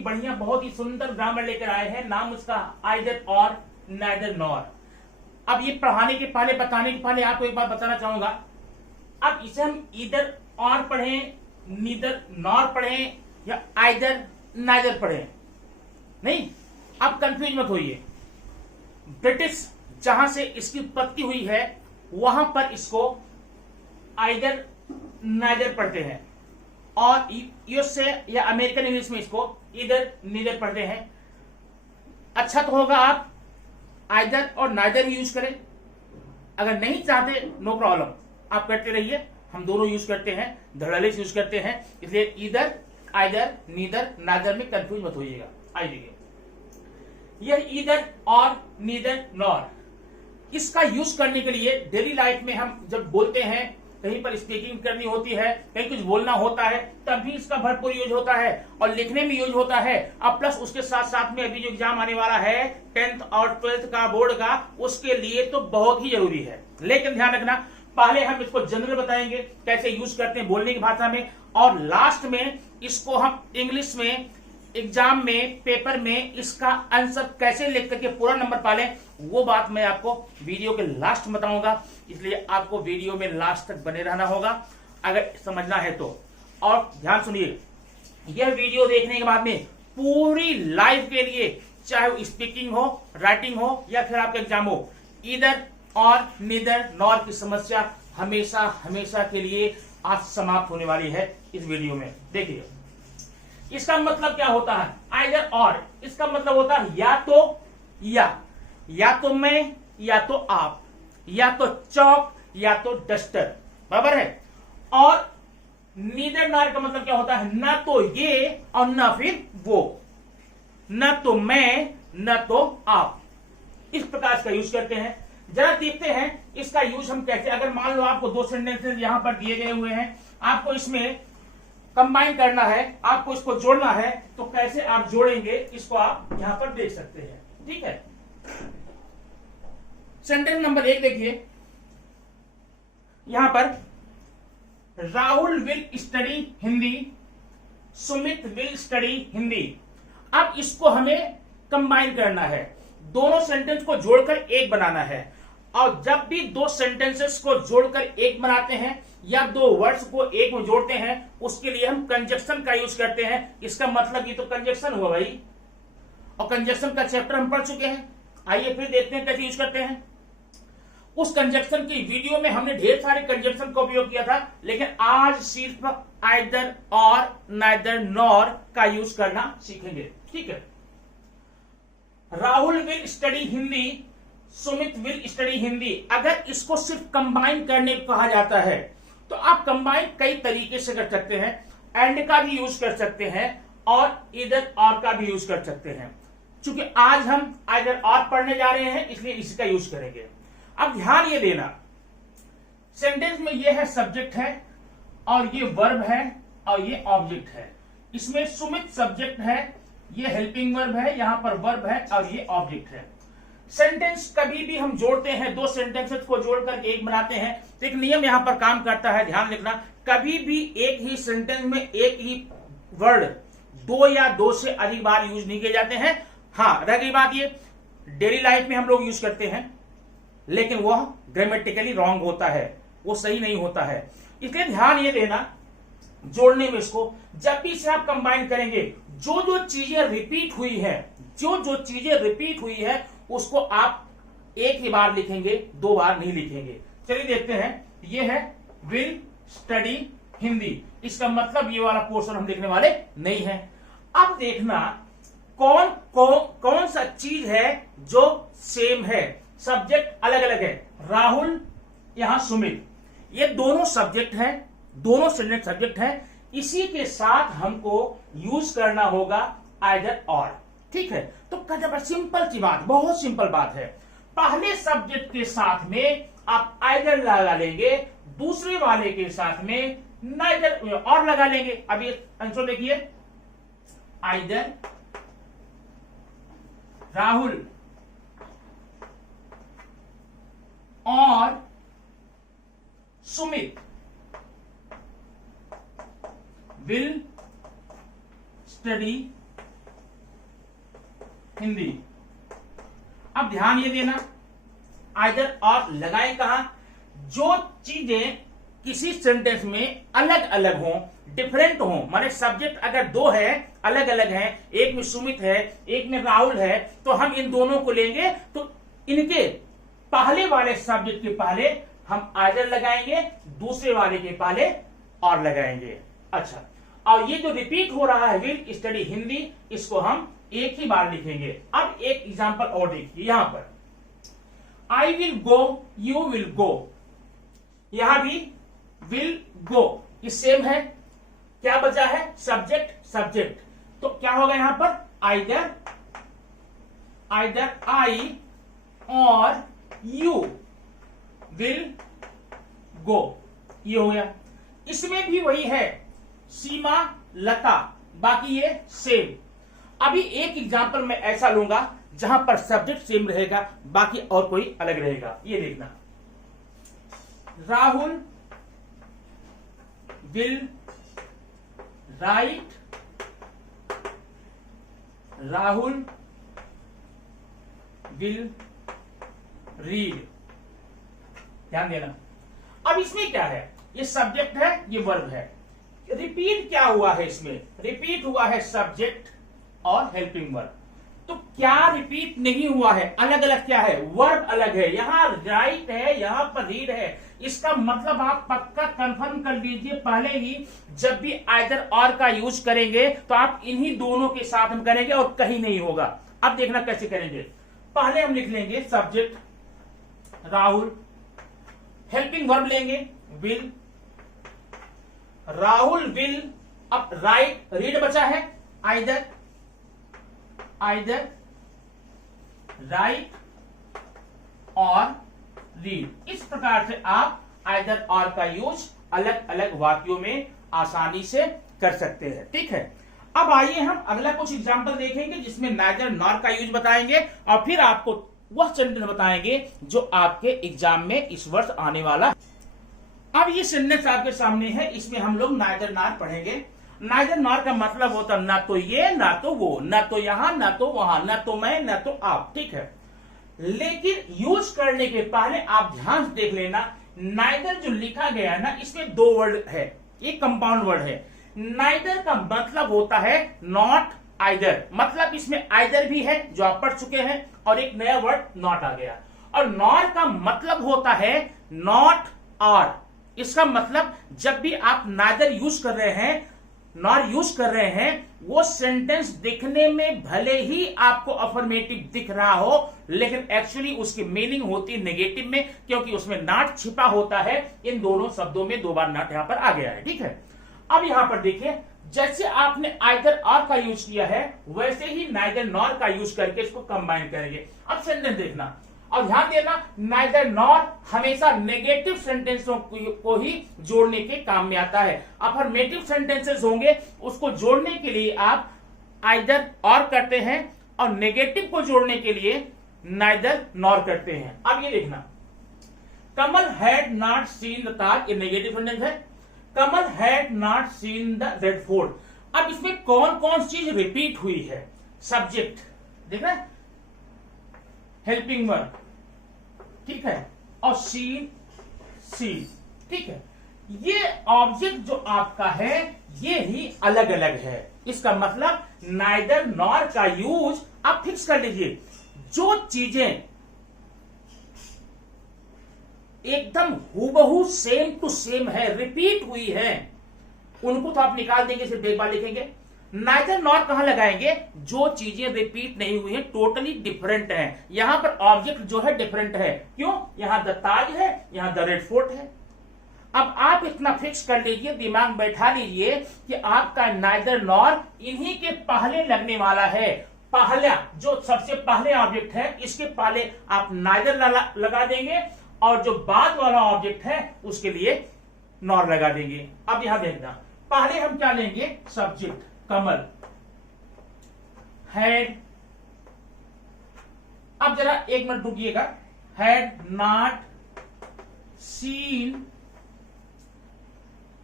बढ़िया, बहुत ही सुंदर ग्रामर लेकर आए हैं। नाम उसका आइदर और, नाइदर नॉर। अब ये पढ़ाने के पहले, बताने के पहले आपको एक बात बताना चाहूंगा। अब इसे हम इधर और पढ़ें, नीदर नॉर पढ़ें, या आइदर नाइदर पढ़ें, नहीं, आप कंफ्यूज मत होइए। ब्रिटिश जहां से इसकी उत्पत्ति हुई है वहां पर इसको आइदर नाइदर पढ़ते हैं, और यूएस से या अमेरिकन इंग्लिश में इसको इधर नीदर पढ़ते हैं। अच्छा तो होगा आप आइदर और नाइदर यूज करें। अगर नहीं चाहते नो प्रॉब्लम, आप करते रहिए, हम दोनों यूज करते हैं, धड़ल्ले यूज करते हैं, इसलिए इधर आइदर नीदर नाइदर में कंफ्यूज मत होइएगा। आइए, यह इधर और नीदर नॉर, इसका यूज करने के लिए डेली लाइफ में हम जब बोलते हैं, कहीं पर स्पीकिंग करनी होती है, कहीं कुछ बोलना होता है, तब भी इसका भरपूर यूज होता है, और लिखने में यूज होता है। अब प्लस उसके साथ साथ में अभी जो एग्जाम आने वाला है 10th और 12th का बोर्ड का, उसके लिए तो बहुत ही जरूरी है। लेकिन ध्यान रखना, पहले हम इसको जनरल बताएंगे कैसे यूज करते हैं बोलने की भाषा में, और लास्ट में इसको हम इंग्लिश में एग्जाम में, पेपर में इसका आंसर कैसे लिख करके पूरा नंबर पालें, वो बात मैं आपको वीडियो के लास्ट में बताऊंगा। इसलिए आपको वीडियो में लास्ट तक बने रहना होगा अगर समझना है तो। और ध्यान सुनिए, यह वीडियो देखने के बाद में पूरी लाइफ के लिए, चाहे वो स्पीकिंग हो, राइटिंग हो, या फिर आपका एग्जाम हो, इधर और नीदर नॉर की समस्या हमेशा हमेशा के लिए आज समाप्त होने वाली है इस वीडियो में। देखिए, इसका मतलब क्या होता है आइदर और, इसका मतलब होता है या तो या तो मैं, या तो आप, या तो चौक, या तो डस्टर, बराबर है। और नीदर नॉर का मतलब क्या होता है, ना तो ये और ना फिर वो, ना तो मैं ना तो आप, इस प्रकार इसका यूज करते हैं। जरा देखते हैं इसका यूज हम कैसे। अगर मान लो आपको दो सेंटेंसेस यहां पर दिए गए हुए हैं, आपको इसमें कंबाइन करना है, आपको इसको जोड़ना है, तो कैसे आप जोड़ेंगे इसको आप यहां पर देख सकते हैं। ठीक है, सेंटेंस नंबर 1 देखिए, यहां पर Rahul will study Hindi, Sumit will study Hindi. अब इसको हमें कंबाइन करना है, दोनों सेंटेंस को जोड़कर एक बनाना है। और जब भी दो सेंटेंसेस को जोड़कर एक बनाते हैं या दो वर्ड्स को एक में जोड़ते हैं, उसके लिए हम कंजक्शन का यूज करते हैं। इसका मतलब ये तो कंजक्शन हुआ भाई, और कंजक्शन का चैप्टर हम पढ़ चुके हैं। आइए फिर देखते हैं कैसे यूज करते हैं। उस कंजक्शन की वीडियो में हमने ढेर सारे कंजक्शन का उपयोग किया था, लेकिन आज सिर्फ आइदर और, नाइदर नॉर का यूज करना सीखेंगे। ठीक है, Rahul will study Hindi, Sumit will study Hindi. अगर इसको सिर्फ कंबाइन करने को कहा जाता है तो आप कंबाइन कई तरीके से कर सकते हैं। एंड का भी यूज कर सकते हैं और इधर और का भी यूज कर सकते हैं। चूंकि आज हम आइदर और पढ़ने जा रहे हैं, इसलिए इसका यूज करेंगे। अब ध्यान ये देना, सेंटेंस में ये है सब्जेक्ट है, और ये वर्ब है, और ये ऑब्जेक्ट है। इसमें सुमित सब्जेक्ट है, ये हेल्पिंग वर्ब है, यहां पर वर्ब है, और ये ऑब्जेक्ट है। सेंटेंस कभी भी हम जोड़ते हैं, दो सेंटेंसेस को जोड़कर एक बनाते हैं, तो एक नियम यहां पर काम करता है, ध्यान रखना। कभी भी एक ही सेंटेंस में एक ही वर्ड दो या दो से अधिक बार यूज नहीं किए जाते हैं। हाँ, रह गई बात, ये डेली लाइफ में हम लोग यूज करते हैं, लेकिन वह ग्रामेटिकली रॉन्ग होता है, वो सही नहीं होता है। इसलिए ध्यान ये देना जोड़ने में, इसको जब भी इसे आप कंबाइन करेंगे, जो जो चीजें रिपीट हुई है, जो चीजें रिपीट हुई है, उसको आप एक ही बार लिखेंगे, दो बार नहीं लिखेंगे। चलिए देखते हैं, ये है विल स्टडी हिंदी, इसका मतलब ये वाला पोर्शन हम लिखने वाले नहीं है। अब देखना कौन सा चीज है जो सेम है, सब्जेक्ट अलग अलग है। राहुल, यहां सुमित, ये दोनों सब्जेक्ट हैं, दोनों सब्जेक्ट हैं। इसी के साथ हमको यूज करना होगा आइदर और। ठीक है, तो सिंपल सी बात, बहुत सिंपल बात है। पहले सब्जेक्ट के साथ में आप आइदर लगा लेंगे, दूसरे वाले के साथ में नाइदर और लगा लेंगे। अब ये आंसर देखिए, आइदर राहुल और सुमित विल स्टडी हिंदी। अब ध्यान ये देना, आइदर और लगाए कहां, जो चीजें किसी सेंटेंस में अलग अलग हों, डिफरेंट हों, माने सब्जेक्ट अगर दो है अलग अलग हैं, एक में सुमित है एक में राहुल है, तो हम इन दोनों को लेंगे तो इनके पहले वाले सब्जेक्ट के पहले हम आइदर लगाएंगे, दूसरे वाले के पहले और लगाएंगे। अच्छा, और ये जो रिपीट हो रहा है विल स्टडी हिंदी, इसको हम एक ही बार लिखेंगे। अब एक एग्जांपल और देखिए, यहां पर I will go, you will go, यहां भी विल गो ये सेम है, क्या बचा है, सब्जेक्ट सब्जेक्ट, तो क्या होगा यहां पर, आइदर आई और यू विल गो, ये हो गया। इसमें भी वही है, सीमा लता, बाकी ये सेम। अभी एक एग्जांपल मैं ऐसा लूंगा जहां पर सब्जेक्ट सेम रहेगा, बाकी और कोई अलग रहेगा। ये देखना, Rahul will write, Rahul will read. ध्यान देना, अब इसमें क्या है, ये सब्जेक्ट है ये वर्ब है, रिपीट क्या हुआ है, इसमें रिपीट हुआ है सब्जेक्ट और हेल्पिंग वर्ब। तो क्या रिपीट नहीं हुआ है, अलग अलग क्या है, वर्ब अलग है, यहां राइट है यहां पर रीड है। इसका मतलब आप पक्का कंफर्म कर लीजिए, पहले ही जब भी आइदर और का यूज करेंगे तो आप इन्हीं दोनों के साथ हम करेंगे और कहीं नहीं होगा। अब देखना कैसे करेंगे, पहले हम लिख लेंगे सब्जेक्ट राहुल, हेल्पिंग वर्ब लेंगे विल, राहुल विल, अब राइट रीड बचा है, आइदर राइट और रीड। इस प्रकार से आप आइदर और का यूज अलग अलग वाक्यों में आसानी से कर सकते हैं। ठीक है, अब आइए हम अगला कुछ एग्जांपल देखेंगे जिसमें नाइदर नॉर का यूज बताएंगे और फिर आपको वह सेंटेंस बताएंगे जो आपके एग्जाम में इस वर्ष आने वाला है। अब ये सेंटेंस आपके सामने है, इसमें हम लोग नाइदर नॉर पढ़ेंगे। नाइदर नॉर का मतलब होता है ना तो ये ना तो वो, ना तो यहां ना तो वहां, ना तो मैं ना तो आप। ठीक है, लेकिन यूज करने के पहले आप ध्यान से देख लेना, नाइदर जो लिखा गया ना इसमें दो वर्ड है, एक कंपाउंड वर्ड है। नाइदर का मतलब होता है नॉट आइदर, मतलब इसमें आइदर भी है जो आप पढ़ चुके हैं और एक नया वर्ड नॉट आ गया। और नॉर का मतलब होता है नॉट और, इसका मतलब जब भी आप नाइदर यूज कर रहे हैं, नॉर यूज कर रहे हैं, वो सेंटेंस दिखने में भले ही आपको अफर्मेटिव दिख रहा हो, लेकिन एक्चुअली उसकी मीनिंग होती है नेगेटिव में, क्योंकि उसमें नॉट छिपा होता है। इन दोनों शब्दों में दो बार नॉट यहां पर आ गया है। ठीक है, अब यहां पर देखिए, जैसे आपने आइदर और का यूज किया है वैसे ही नाइदर नॉर का यूज करके इसको कंबाइन करेंगे। अब सेंटेंस देखना और ध्यान देना, नाइदर नॉर हमेशा नेगेटिव सेंटेंसों को ही जोड़ने के काम में आता है। अफर्मेटिव सेंटेंसेस होंगे उसको जोड़ने के लिए आप आइदर और करते हैं और नेगेटिव को जोड़ने के लिए नाइदर नॉर करते हैं। अब ये देखना, Kamal had not seen the Taj, ये नेगेटिव सेंटेंस है। Kamal had not seen the Red Fort इसमें कौन कौन सी चीज रिपीट हुई है, सब्जेक्ट देखना, हेल्पिंग वर्ब, ठीक है, और सीन, ठीक है, ये ऑब्जेक्ट जो आपका है ये ही अलग अलग है। इसका मतलब नाइदर नॉर का यूज आप फिक्स कर लीजिए, जो चीजें एकदम हूबहू सेम टू सेम है, रिपीट हुई है, उनको तो आप निकाल देंगे, सिर्फ एक बार लिखेंगे। नाइदर नॉर कहां लगाएंगे, जो चीजें रिपीट नहीं हुई हैं, टोटली डिफरेंट हैं। यहां पर ऑब्जेक्ट जो है डिफरेंट है, क्यों, यहां द ताज है, यहां द रेड फोर्ट है। अब आप इतना फिक्स कर लीजिए, दिमाग बैठा लीजिए कि आपका नाइदर नॉर इन्हीं के पहले लगने वाला है। पहला जो सबसे पहले ऑब्जेक्ट है इसके पहले आप नाइदर लगा देंगे और जो बाद वाला ऑब्जेक्ट है उसके लिए नॉर लगा देंगे। अब यहां देखना, पहले हम क्या लेंगे, सब्जेक्ट कमल हैड, अब जरा एक मिनट रुकिएगा, हैड नॉट सीन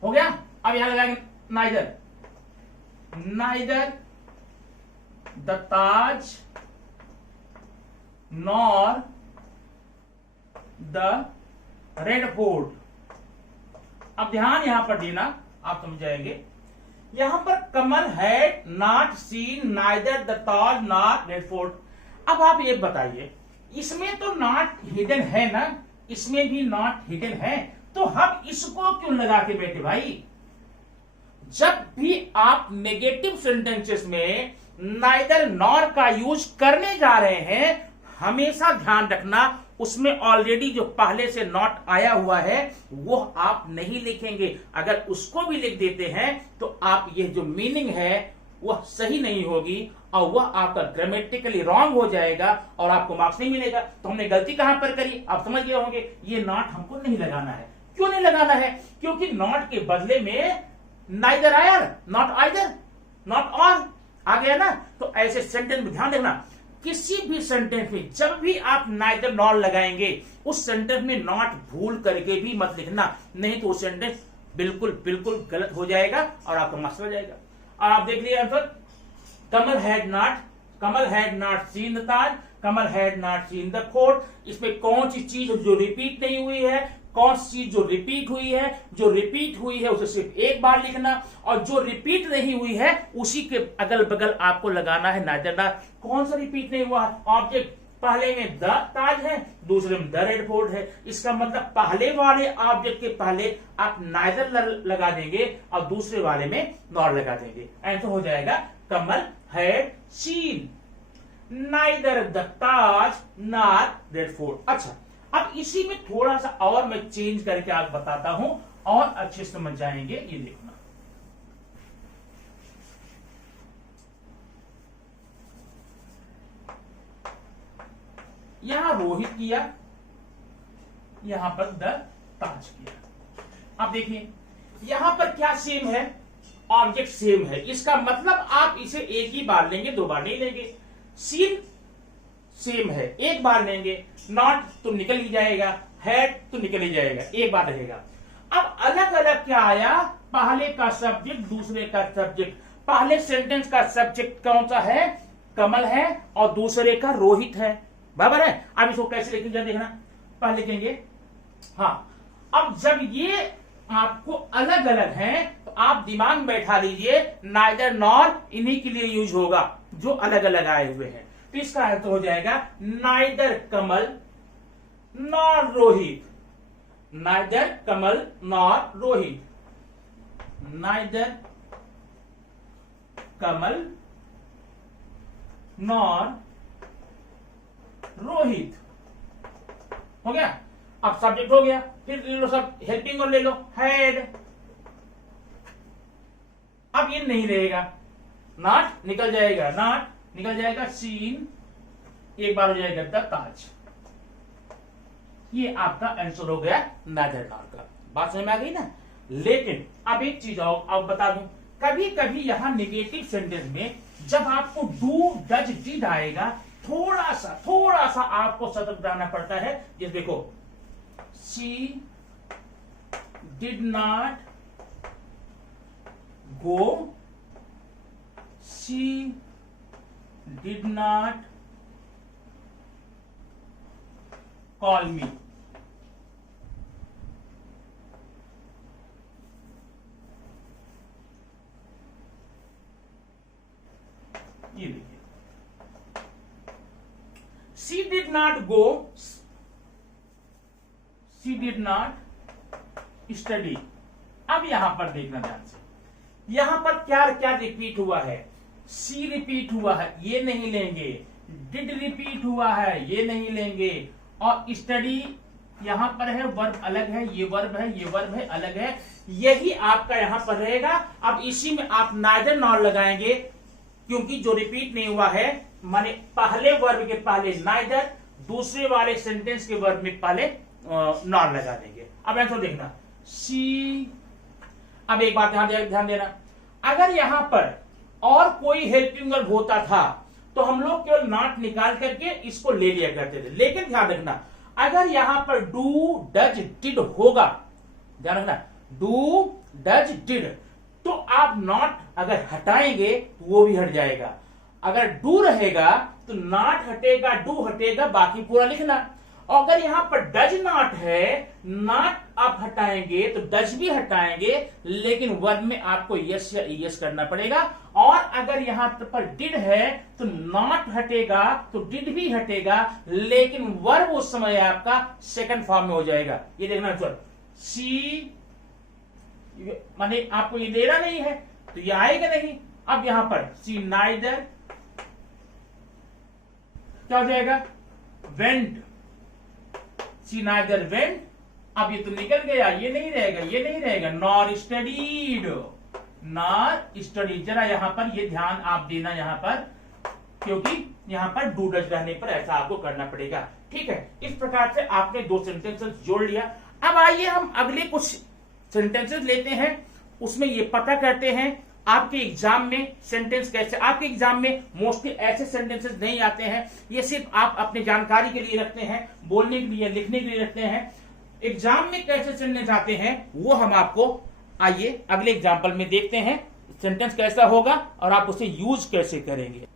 हो गया। अब यहां लगाएंगे neither the Taj nor the Red fort. अब ध्यान यहां पर देना, आप समझ जाएंगे। यहां पर Kamal had not seen neither the Taj not Red Fort आप ये बताइए, इसमें तो नॉट हिडन है ना, इसमें भी नॉट हिडन है, तो हम इसको क्यों लगा के बैठे भाई? जब भी आप नेगेटिव सेंटेंसेस में नाइदर नॉर का यूज करने जा रहे हैं, हमेशा ध्यान रखना उसमें ऑलरेडी जो पहले से नॉट आया हुआ है वो आप नहीं लिखेंगे। अगर उसको भी लिख देते हैं तो आप ये जो मीनिंग है वह सही नहीं होगी और वह आपका ग्रामेटिकली रॉन्ग हो जाएगा और आपको मार्क्स नहीं मिलेगा। तो हमने गलती कहां पर करी, आप समझ गए होंगे। ये नॉट हमको नहीं लगाना है। क्यों नहीं लगाना है? क्योंकि नॉट के बदले में नाइदर आया, नॉट आइदर, नॉट और आ गया ना। तो ऐसे सेंटेंस में ध्यान देना, किसी भी सेंटेंस में जब भी आप नाइदर नॉर लगाएंगे उस सेंटेंस में नॉट भूल करके भी मत लिखना, नहीं तो वो सेंटेंस बिल्कुल बिल्कुल गलत हो जाएगा और आपका मार्क्स हो जाएगा। और आप देख लीजिए answer, Kamal had not seen the Taj, Kamal had not seen the fort. इसमें कौन सी चीज जो रिपीट नहीं हुई है, कौन सी चीज जो रिपीट हुई है? जो रिपीट हुई है उसे सिर्फ एक बार लिखना, और जो रिपीट नहीं हुई है उसी के अगल बगल आपको लगाना है नाइदर नॉर। कौन सा रिपीट नहीं हुआ? ऑब्जेक्ट पहले में द ताज है, दूसरे में द रेड फोर्ट है। इसका मतलब पहले वाले ऑब्जेक्ट के पहले आप नाइदर लगा देंगे और दूसरे वाले में नॉर लगा देंगे। ऐसा हो जाएगा Kamal had seen neither the Taj nor Red Fort, अब इसी में थोड़ा सा और मैं चेंज करके आप बताता हूं और अच्छे से समझ जाएंगे। ये देखना, यहां रोहित किया, यहां पर द ताज किया। अब देखिए यहां पर क्या सेम है, ऑब्जेक्ट सेम है। इसका मतलब आप इसे एक ही बार लेंगे, दो बार नहीं लेंगे। सीन सेम है, एक बार लेंगे। नॉट तो निकल ही जाएगा, हैड तो निकल ही जाएगा, एक बार रहेगा। अब अलग अलग क्या आया, पहले का सब्जेक्ट दूसरे का सब्जेक्ट। पहले सेंटेंस का सब्जेक्ट कौन सा है? कमल है, और दूसरे का रोहित है, बराबर है। अब इसको कैसे लिखेंगे देखना, पहले लिखेंगे, हाँ। अब जब ये आपको अलग अलग है तो आप दिमाग में बैठा लीजिए नाइदर नॉर इन्हीं के लिए यूज होगा जो अलग अलग आए हुए हैं। तो इसका अर्थ हो जाएगा नाइदर कमल नॉर रोहित, नाइदर कमल नॉर रोहित, नाइदर कमल नॉर रोहित। हो गया। अब सब्जेक्ट हो गया, फिर ले लो सब हेल्पिंग और ले लो हैड। अब ये नहीं रहेगा, नॉट निकल जाएगा, नॉट निकल जाएगा, सीन एक बार हो जाएगा द ताज। ये आपका आंसर हो गया नाइदर नॉर का। बात समझ में आ गई ना। लेकिन अब एक चीज और बता दूं, कभी कभी यहां नेगेटिव सेंटेंस में जब आपको डू डज डिड आएगा, थोड़ा सा आपको सतर्क रहना पड़ता है। जैसे देखो, she did not go, she did not call मी। ये देखिए, she did not go, she did not study. अब यहां पर देखना ध्यान से, यहां पर क्या क्या रिपीट हुआ है? सी रिपीट हुआ है, ये नहीं लेंगे। डिड रिपीट हुआ है, ये नहीं लेंगे। और स्टडी यहां पर है, वर्ब अलग है, ये वर्ब है, ये वर्ब है, अलग है। यही आपका यहां पर रहेगा। अब इसी में आप नाइदर नॉर लगाएंगे, क्योंकि जो रिपीट नहीं हुआ है माने पहले वर्ब के पहले नाइदर, दूसरे वाले सेंटेंस के वर्ब में पहले नॉर लगा देंगे। अब ऐसा देखना, सी। अब एक बात ध्यान देना, अगर यहां पर और कोई हेल्पिंग वर्ब होता था तो हम लोग केवल नॉट निकाल करके इसको ले लिया करते थे। लेकिन ध्यान रखना, अगर यहां पर डू डज डिड होगा, ध्यान रखना, डू डज डिड, तो आप नॉट अगर हटाएंगे तो वो भी हट जाएगा। अगर डू रहेगा तो नॉट हटेगा, डू हटेगा, बाकी पूरा लिखना। और अगर यहां पर डज नॉट है, नॉट आप हटाएंगे तो डज भी हटाएंगे, लेकिन वर्ब में आपको यस या यस करना पड़ेगा। और अगर यहां पर डिड है तो नॉट हटेगा तो डिड भी हटेगा, लेकिन वर्ब उस समय आपका सेकंड फॉर्म में हो जाएगा। ये देखना सर, सी माने आपको ये देना नहीं है तो ये आएगा नहीं। अब यहां पर सी नाइदर क्या हो जाएगा, वेंट, सी नाइदर वेंट। अब ये तो निकल गया, ये नहीं रहेगा, ये नहीं रहेगा। Nor studied, nor studied. जरा यहां पर ये ध्यान आप देना यहां पर, क्योंकि यहां पर डू डज रहने पर ऐसा आपको करना पड़ेगा। ठीक है, इस प्रकार से आपने दो सेंटेंसेस जोड़ लिया। अब आइए हम अगले कुछ सेंटेंसेस लेते हैं, उसमें ये पता करते हैं आपके एग्जाम में सेंटेंस कैसे। आपके एग्जाम में मोस्टली ऐसे सेंटेंसेस नहीं आते हैं, ये सिर्फ आप अपने जानकारी के लिए रखते हैं, बोलने के लिए, लिखने के लिए रखते हैं। एग्जाम में कैसे सेंटेंस आते हैं वो हम आपको आइए अगले एग्जाम्पल में देखते हैं, सेंटेंस कैसा होगा और आप उसे यूज कैसे करेंगे।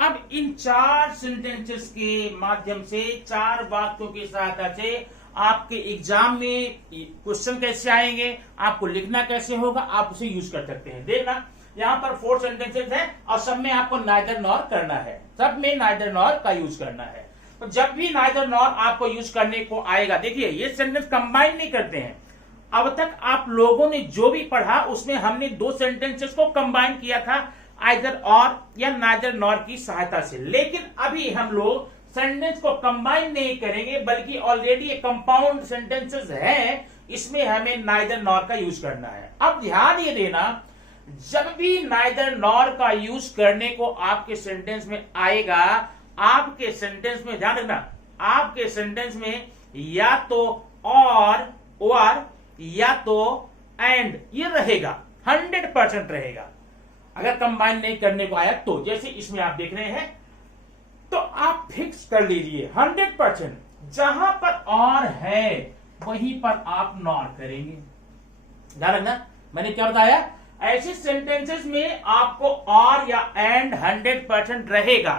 अब इन चार सेंटेंसेस के माध्यम से, चार वाक्यों की सहायता से आपके एग्जाम में क्वेश्चन कैसे आएंगे, आपको लिखना कैसे होगा, आप उसे यूज कर सकते हैं। देखना यहाँ पर 4 सेंटेंसेस हैं और सब में आपको नाइदर नॉर करना है, सब में नाइदर नॉर का यूज करना है। तो जब भी नाइदर नॉर आपको यूज करने को आएगा, देखिए ये सेंटेंस कंबाइन नहीं करते हैं। अब तक आप लोगों ने जो भी पढ़ा उसमें हमने 2 सेंटेंसेस को कंबाइन किया था, आइदर और या नाइदर नॉर की सहायता से। लेकिन अभी हम लोग सेंटेंस को कंबाइन नहीं करेंगे, बल्कि ऑलरेडी एक कंपाउंड सेंटेंसेस है, इसमें हमें नाइदर नॉर का यूज करना है। अब ध्यान ये देना, जब भी नाइदर नॉर का यूज करने को आपके सेंटेंस में आएगा, आपके सेंटेंस में ध्यान रखना, आपके सेंटेंस में या तो और या तो एंड ये रहेगा, 100% रहेगा। अगर कंबाइन नहीं करने को आया तो, जैसे इसमें आप देख रहे हैं, तो आप फिक्स कर लीजिए 100%। जहां पर और है वहीं पर आप नॉर करेंगे। ध्यान रखना, मैंने क्या बताया, ऐसे सेंटेंसेस में आपको और या एंड 100% रहेगा।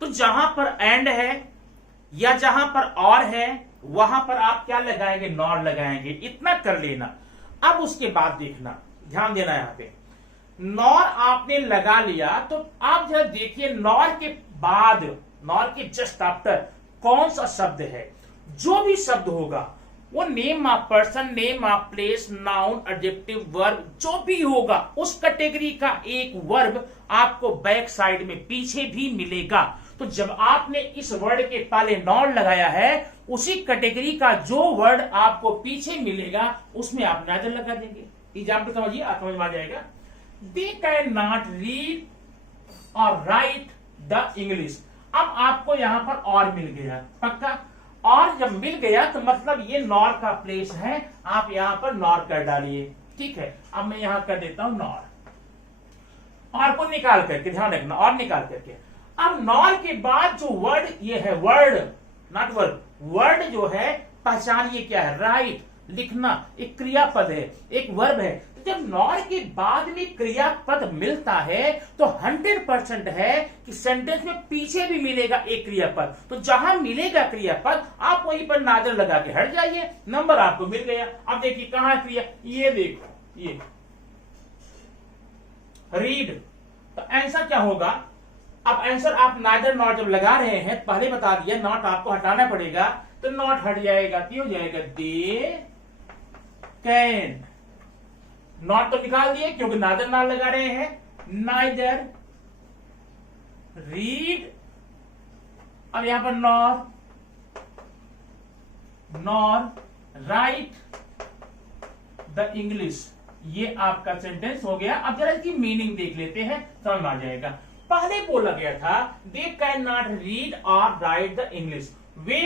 तो जहां पर एंड है या जहां पर और है वहां पर आप क्या लगाएंगे, नॉर लगाएंगे। इतना कर लेना। अब उसके बाद देखना, ध्यान देना, यहां पे नॉर आपने लगा लिया तो आप जरा देखिए नॉर के बाद, नॉर के जस्ट आफ्टर कौन सा शब्द है। जो भी शब्द होगा वो name of person, name of place, noun, adjective, verb, जो भी होगा उस कैटेगरी का एक वर्ब आपको बैक साइड में पीछे भी मिलेगा। तो जब आपने इस वर्ड के पहले नॉन लगाया है, उसी कैटेगरी का जो वर्ड आपको पीछे मिलेगा उसमें आप नाइदर लगा देंगे। एग्जाम्पल समझिए, आप समझ में आ जाएगा। दे कैन नॉट रीड और राइट द इंग्लिश। अब आपको यहां पर और मिल गया, पक्का। और जब मिल गया तो मतलब ये नॉर का प्लेस है, आप यहां पर नॉर कर डालिए। ठीक है, अब मैं यहां कर देता हूं नॉर, और को निकाल करके, ध्यान रखना, और निकाल करके। अब नॉर के बाद जो वर्ड ये है, वर्ड नॉट वर्ब, वर्ड जो है पहचानिए क्या है, राइट, लिखना, एक क्रियापद है, एक वर्ब है। जब नॉर के बाद में क्रियापद मिलता है तो 100% है कि सेंटेंस में पीछे भी मिलेगा एक क्रियापद। तो जहां मिलेगा क्रियापद आप वहीं पर नाइदर लगा के हट जाइए, नंबर आपको मिल गया। अब देखिए कहां है क्रिया, ये देखो, ये रीड। तो आंसर क्या होगा, अब आंसर आप नाइदर नॉट जब लगा रहे हैं, पहले बता दिया नॉट आपको हटाना पड़ेगा, तो नॉट हट जाएगा, क्यों हो जाएगा, दे कैन। नॉट तो निकाल दिए क्योंकि नाइदर नॉट लगा रहे हैं, नाइदर रीड। अब यहां पर नॉर राइट द इंग्लिश। ये आपका सेंटेंस हो गया। अब जरा इसकी मीनिंग देख लेते हैं, समझ में आ जाएगा। पहले बोला गया था दे कैन नॉट रीड और राइट द इंग्लिश। वे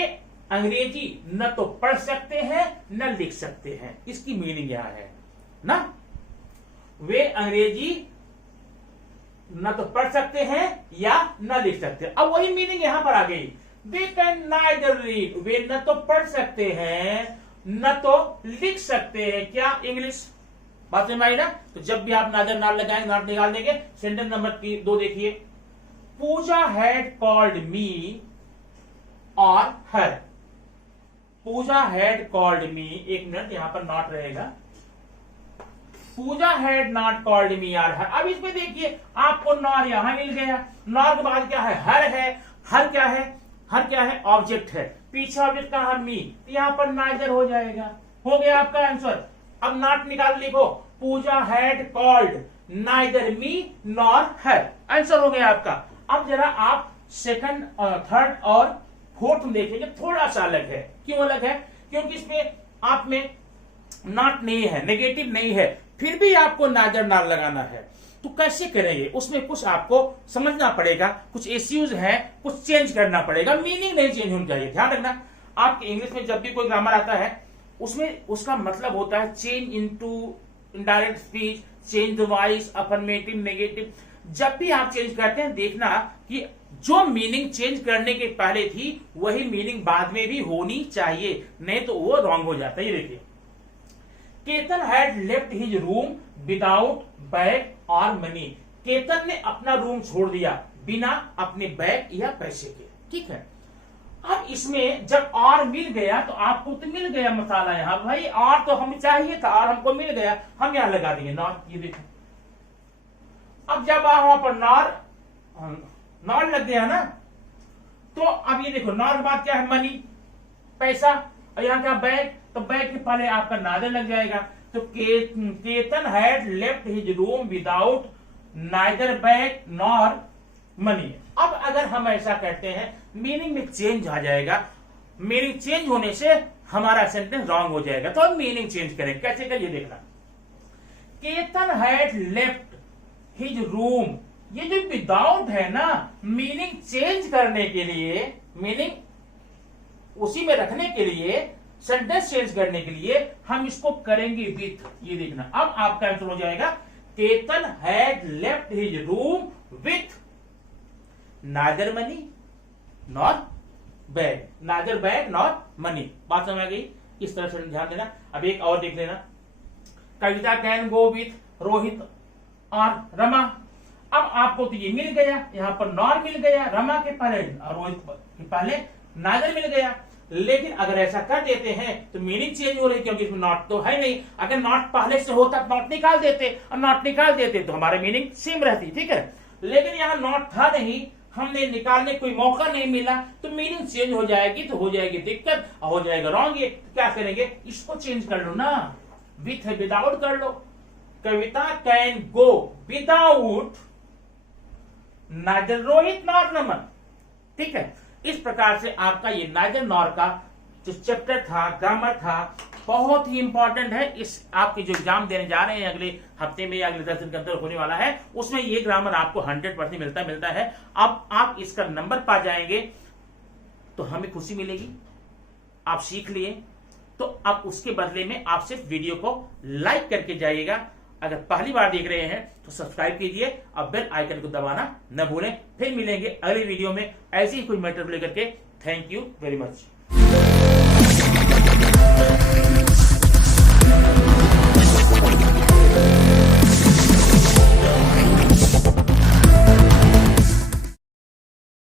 अंग्रेजी न तो पढ़ सकते हैं न लिख सकते हैं, इसकी मीनिंग यहां है ना। वे अंग्रेजी न तो पढ़ सकते हैं या न लिख सकते हैं। अब वही मीनिंग यहां पर आ गई, दे कैन नाइदर रीड। वे न तो पढ़ सकते हैं न तो लिख सकते हैं क्या, इंग्लिश। बात समझ में आई ना। तो जब भी आप नाइदर नॉट लगाएंगे, नॉट निकाल देंगे। सेंटेंस नंबर 2 देखिए, पूजा हैड कॉल्ड मी और हर। पूजा हैड कॉल्ड मी, एक मिनट यहां पर नॉट रहेगा, पूजा हैड नॉट कॉल्ड मी और हर। अब इसमें देखिए आपको नॉर यहां मिल गया, नॉर के बाद क्या है, हर है। हर क्या है, हर क्या है, ऑब्जेक्ट है, पीछे ऑब्जेक्ट का मी, तो यहां पर नाइदर हो जाएगा। हो गया आपका आंसर। अब नॉट निकाल लिखो, Pooja had called neither me nor her, answer हो गया आपका। अब जरा आप सेकंड, थर्ड और फोर्थ में देखेंगे, थोड़ा सा अलग है। क्यों अलग है? क्योंकि इसमें आप में नॉट नहीं है, नेगेटिव नहीं है, फिर भी आपको नाइदर नॉर लगाना है। तो कैसे करेंगे, उसमें कुछ आपको समझना पड़ेगा, कुछ इश्यूज हैं, कुछ चेंज करना पड़ेगा, मीनिंग नहीं चेंज होनी चाहिए। ध्यान रखना, आपके इंग्लिश में जब भी कोई ग्रामर आता है उसमें उसका मतलब होता है change into indirect speech, change the voice, affirmative, negative. जब भी आप चेंज करते हैं देखना कि जो मीनिंग चेंज करने के पहले थी वही मीनिंग बाद में भी होनी चाहिए, नहीं तो वो रॉन्ग हो जाता है। ये देखिए, Ketan had left his room without bag और मनी। केतन ने अपना रूम छोड़ दिया बिना अपने बैग या पैसे के। ठीक है, अब इसमें जब और मिल गया तो आपको तो मिल गया मसाला यहां भाई, और तो हमें चाहिए था और हमको मिल गया, हम यहां लगा देंगे नॉर। ये देखो, अब जब वहां पर नॉर लग गया ना, तो अब ये देखो नॉर के बाद क्या है, मनी, पैसा, और यहां क्या बैग, तो बैग के पहले आपका नादर लग जाएगा। तो Ketan had left his room without neither bag nor money. अब अगर हम ऐसा कहते हैं मीनिंग में चेंज आ जाएगा, मीनिंग चेंज होने से हमारा सेंटेंस रॉन्ग हो जाएगा। तो हम मीनिंग चेंज करें, कैसे करिए देखना। Ketan had left his room, ये जो विदाउट है ना, मीनिंग चेंज करने के लिए, मीनिंग उसी में रखने के लिए, सेंटेंस चेंज करने के लिए हम इसको करेंगे विथ। ये देखना, अब आपका आंसर हो जाएगा Ketan had left his room with neither money nor bag, neither bag nor money. बात समझ आ गई? इस तरह से ध्यान देना। अब एक और देख लेना, कविता कैन गो विथ रोहित और रमा। अब आपको तो ये मिल गया, यहां पर नॉर मिल गया, रमा के पहले और रोहित के पहले नाइदर मिल गया। लेकिन अगर ऐसा कर देते हैं तो मीनिंग चेंज हो रही, क्योंकि इसमें नॉट तो है नहीं। अगर नॉट पहले से होता तो नॉट निकाल देते, और नॉट निकाल देते तो हमारी मीनिंग सेम रहती। ठीक है, लेकिन यहाँ नॉट था नहीं, हमने निकालने कोई मौका नहीं मिला, तो मीनिंग चेंज हो जाएगी, तो हो जाएगी दिक्कत, हो जाएगा रॉन्ग। ये क्या करेंगे, इसको चेंज कर लो ना, विथ है विदाउट कर लो। Kavita can go without neither Rohit nor Raman. ठीक है, इस प्रकार से आपका ये नाइदर नॉर का जो चैप्टर था, ग्रामर था, बहुत ही इंपॉर्टेंट है। इस आपके जो एग्जाम देने जा रहे हैं अगले हफ्ते में या अगले 10 दिन के अंदर होने वाला है, उसमें ये ग्रामर आपको 100% मिलता है। अब आप इसका नंबर पा जाएंगे तो हमें खुशी मिलेगी, आप सीख लिए। तो अब उसके बदले में आप सिर्फ वीडियो को लाइक करके जाइएगा। अगर पहली बार देख रहे हैं तो सब्सक्राइब कीजिए, अब बेल आइकन को दबाना न भूलें। फिर मिलेंगे अगले वीडियो में ऐसे ही कोई मैटर को लेकर के। Thank you very much.